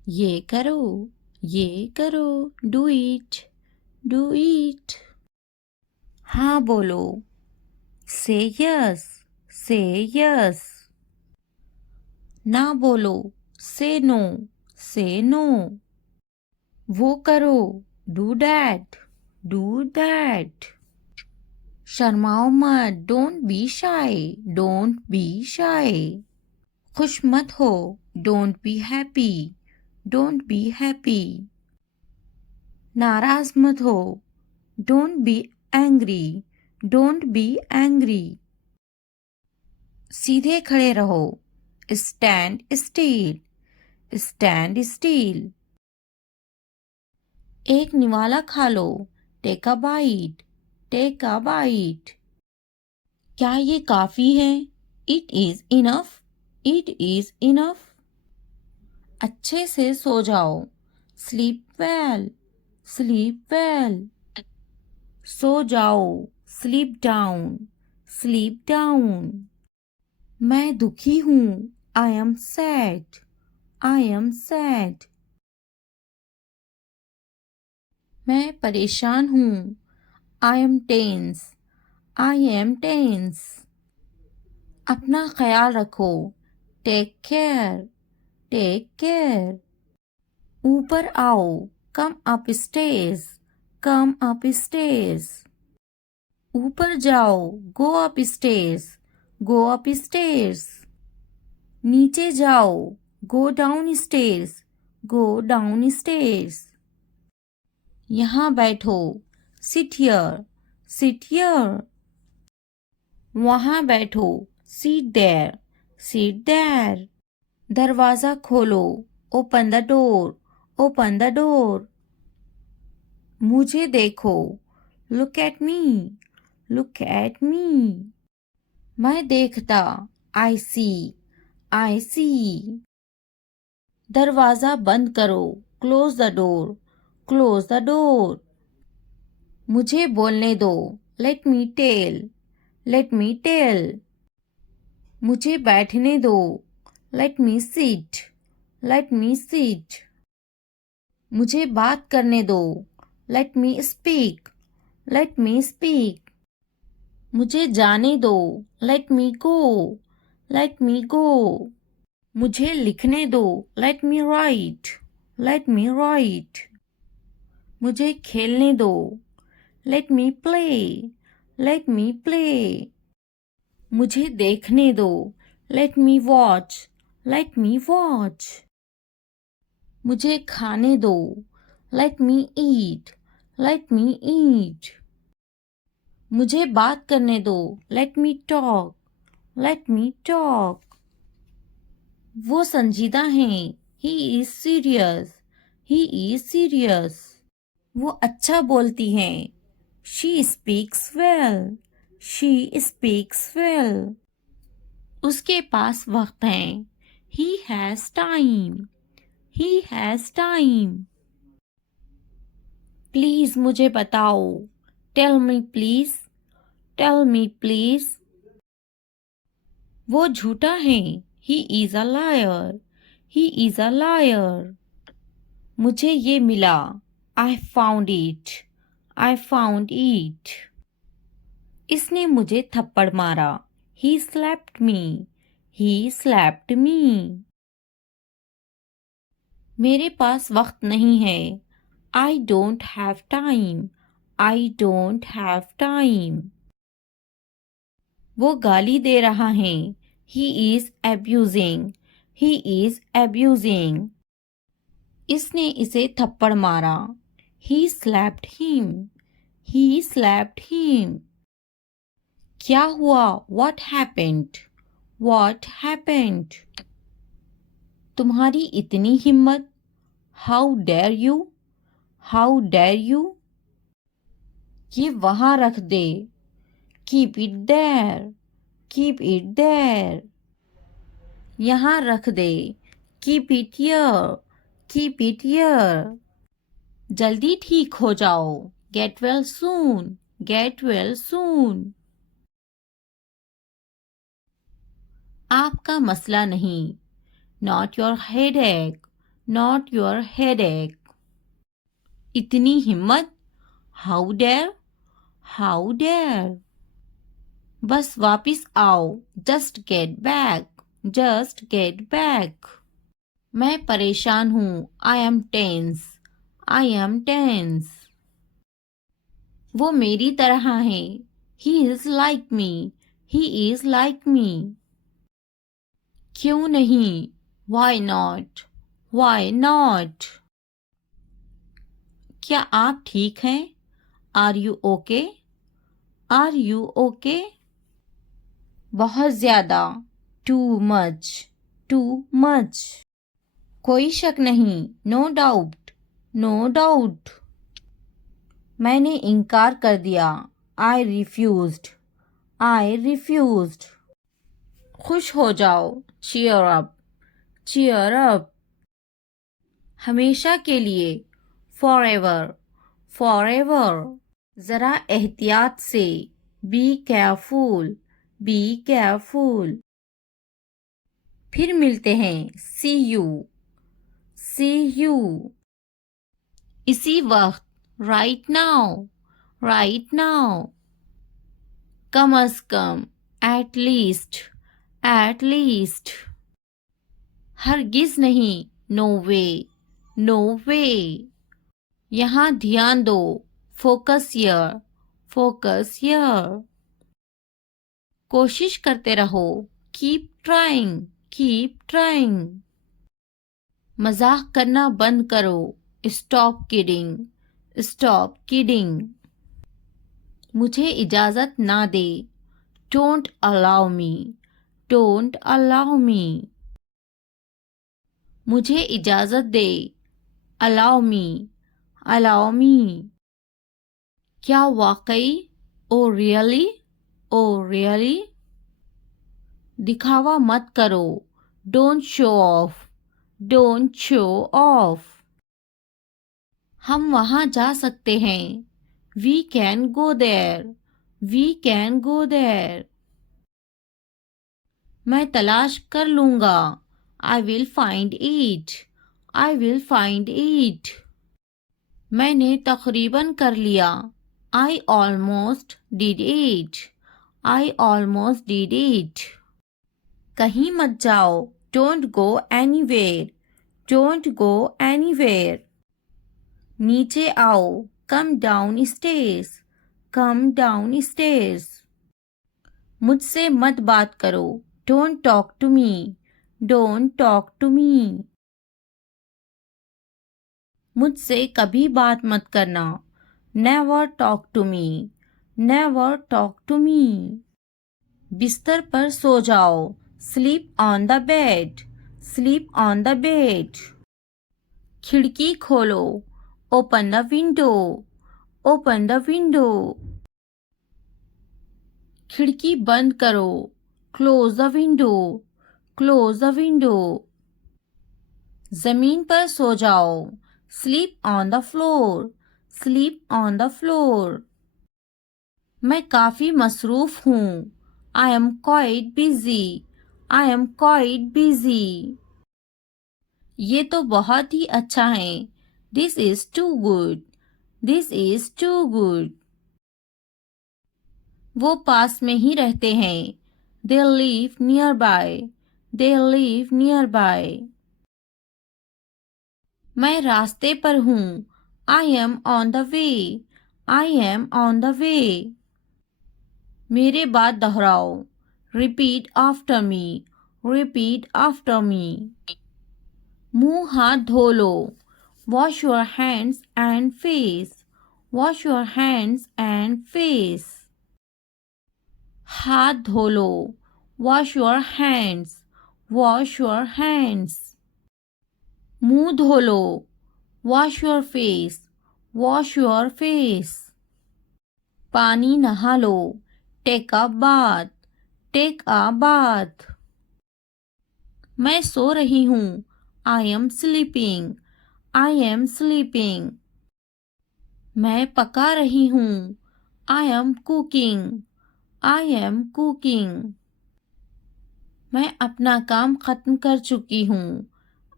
ये करो, ये करो, डू इट, डू इट। हाँ बोलो, से यस, से यस। ना बोलो, से नो, से नो। वो करो, डू दैट, डू दैट। शर्माओ मत, don't be shy, don't be shy. खुश मत हो, don't be happy, don't be happy. नाराज मत हो, don't be angry, don't be angry. सीधे खड़े रहो, स्टैंड स्टील, स्टैंड स्टील। एक निवाला खा लो, take a bite, take a bite. क्या ये काफी है? It is enough, it is enough. अच्छे से सो जाओ, स्लीप वेल, स्लीप वेल। सो जाओ, स्लीप डाउन, स्लीप डाउन। मैं दुखी हूँ, I am sad, I am sad. मैं परेशान हूँ, I am tense, I am tense. अपना ख्याल रखो, टेक केयर, टेक केयर। ऊपर आओ, come up stage, come up stage. ऊपर जाओ, go up stage, go up stage. नीचे जाओ, go down stage, go down stage. यहाँ बैठो, सिट हियर, सिट हियर। वहाँ बैठो, सीट देयर, सीट देयर। दरवाज़ा खोलो, open the door, open the door. मुझे देखो, look at me, look at me. मैं देखता, आई सी, आई सी। दरवाज़ा बंद करो, close the door, close the door. मुझे बोलने दो, let me tell, let me tell. मुझे बैठने दो, let me sit, let me sit. मुझे बात करने दो, let me speak, let me speak. मुझे जाने दो, लेट मी गो, लेट मी गो। मुझे लिखने दो, let me right, let me right. मुझे खेलने दो, let me play, let me play. मुझे देखने दो, let me watch, let me watch. मुझे खाने दो, लेट मी ईट, लेट मी ईट। मुझे बात करने दो, let me talk, let me talk. वो संजीदा हैं, he is serious, he is serious. वो अच्छा बोलती हैं, she speaks well, she speaks well. उसके पास वक्त है, he has time, he has time. Please मुझे बताओ, tell me please, tell me please. वो झूठा है, he is a liar, he is a liar. मुझे ये मिला, I found it, I found it. इसने मुझे थप्पड़ मारा, ही स्लैप्ड मी, ही स्लैप्ड मी। मेरे पास वक्त नहीं है, I don't have time, I don't have time. वो गाली दे रहा है, he is abusing, he is abusing. इसने इसे थप्पड़ मारा, ही स्लैप्ड हिम, ही स्लैप्ड हिम। क्या हुआ, व्हाट हैपेंड, व्हाट हैपेंड। तुम्हारी इतनी हिम्मत, how dare you, how dare you. ये वहां रख दे, keep it there, keep it there. यहाँ रख दे, keep it here, keep it here. जल्दी ठीक हो जाओ, get well soon, get well soon. आपका मसला नहीं, not your headache, not your headache. इतनी हिम्मत, how dare, how dare. बस वापिस आओ, just get back, just get back. मैं परेशान हूँ, I am tense, I am tense. वो मेरी तरह है, he is like me, he is like me. क्यों नहीं, why not, why not. क्या आप ठीक हैं, are you okay, are you okay. बहुत ज़्यादा, too much, too much. कोई शक नहीं, no doubt, no doubt. मैंने इनकार कर दिया, I refused, I refused. खुश हो जाओ, cheer up, cheer up. हमेशा के लिए, forever, forever. ज़रा एहतियात से, be careful, be careful. फिर मिलते हैं, see you, see you. इसी वक्त, right now, right now. Come a come, at least, at least. हरगिज नहीं, no way, no way. यहाँ ध्यान दो, focus here, focus here. कोशिश करते रहो, keep trying, keep trying. मजाक करना बंद करो, stop kidding, stop kidding. मुझे इजाज़त ना दे, don't allow me, don't allow me. मुझे इजाज़त दे, allow me, allow me. क्या वाकई, oh really, oh really. दिखावा मत करो, don't show off, don't show off. हम वहाँ जा सकते हैं, we can go there, we can go there. मैं तलाश कर लूँगा, I will find it, I will find it. मैंने तकरीबन कर लिया, I almost did it, I almost did it. कहीं मत जाओ, don't go anywhere, don't go anywhere. नीचे आओ, come down stairs, come down stairs. मुझसे मत बात करो, don't talk to me, don't talk to me. मुझसे कभी बात मत करना, never talk to me, never talk to me. बिस्तर पर सो जाओ, sleep on the bed, sleep on the bed. खिड़की खोलो, open the window, open the window. खिड़की बंद करो, close the window, close the window. ज़मीन पर सो जाओ, sleep on the floor, sleep on the floor. मैं काफ़ी मसरूफ़ हूँ, I am quite busy, I am quite busy. ये तो बहुत ही अच्छा है, this is too good, this is too good. वो पास में ही रहते हैं, they live nearby, they live nearby. मैं रास्ते पर हूँ, I am on the way, I am on the way. मेरे बाद दोहराओ, repeat after me, repeat after me. मुंह हाथ धो लो, wash your hands and face, wash your hands and face. हाथ धो लो, wash your hands, wash your hands. मुंह धो लो, wash your face, wash your face. पानी नहा लो, take a bath, take a bath. मैं सो रही हूँ, I am sleeping, I am sleeping. मैं पका रही हूँ, I am cooking, I am cooking. मैं अपना काम खत्म कर चुकी हूँ,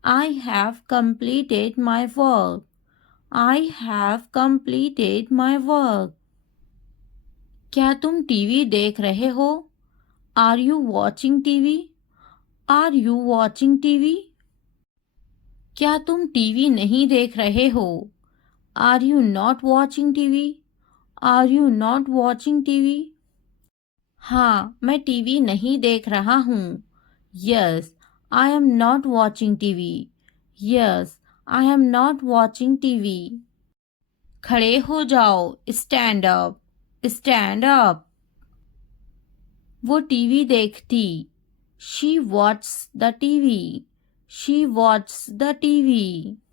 I have completed my work. I have completed my work. क्या तुम टीवी देख रहे हो? Are you watching TV? Are you watching TV? क्या तुम टीवी नहीं देख रहे हो? Are you not watching TV? Are you not watching TV? हाँ, मैं टीवी नहीं देख रहा हूँ. Yes, I am not watching TV. Yes, I am not watching TV. खड़े हो जाओ. Stand up. Stand up. वो टीवी देखती. She watches the TV. She watches the TV.